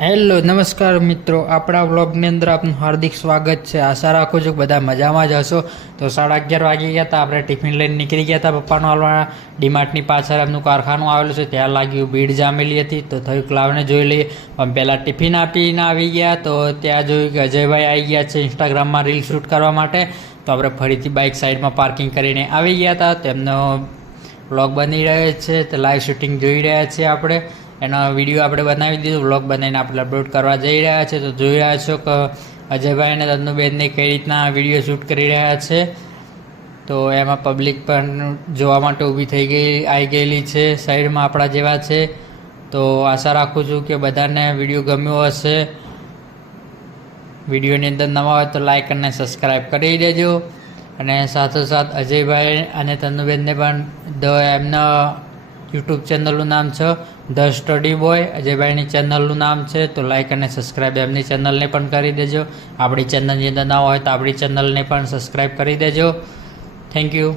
Hello નમસ્કાર મિત્રો, આપણા વ્લોગની અંદર આપનું હાર્દિક સ્વાગત છે। આશા રાખું છું કે બધા મજામાં જ હશો। તો 11:30 વાગી ગયા હતા, આપણે ટિફિન લઈને નીકળી ગયા હતા પપ્પાનો હાલવા। ડીમાર્ટની પાછળ એમનું કારખાનું આવેલું છે, ત્યાં લાગ્યું ભીડ જામેલી હતી। તો થયું ક્લાવને જોઈ લઈએ, પણ પહેલાં ટિફિન આપીને આવી ગયા તો ત્યાં જોયું કે અજયભાઈ આવી ગયા છે ઇન્સ્ટાગ્રામમાં રીલ શૂટ કરવા માટે। તો આપણે ફરીથી બાઇક સાઈડમાં પાર્કિંગ કરીને આવી ગયા હતા। તેમનો વ્લોગ બની રહ્યો છે, તો લાઈવ શૂટિંગ જોઈ રહ્યા છીએ આપણે। એનો વિડીયો આપણે બનાવી દીધો, વ્લોગ બનાવીને આપણે અપલોડ કરવા જઈ રહ્યા છે। તો જોઈ રહ્યા છો કે અજયભાઈ અને તન્નુબેનને કઈ રીતના વિડીયો શૂટ કરી રહ્યા છે। તો એમાં પબ્લિક પણ જોવા માટે ઊભી આવી ગયેલી છે, સાઈડમાં આપણા જેવા છે। તો આશા રાખું છું કે બધાને વિડીયો ગમ્યો હશે। વિડીયોની અંદર નવા હોય તો લાઈક અને સબસ્ક્રાઈબ કરી દેજો। અને સાથોસાથ અજયભાઈ અને તન્નુબેનને પણ એમના યુટ્યુબ ચેનલનું નામ છે ધ સ્ટડી બોય, અજયભાઈની ચેનલનું નામ છે। તો લાઈક અને સબસ્ક્રાઈબ એમની ચેનલને પણ કરી દેજો। આપણી ચેનલની અંદર ના હોય તો આપણી ચેનલને પણ સબસ્ક્રાઈબ કરી દેજો। Thank you.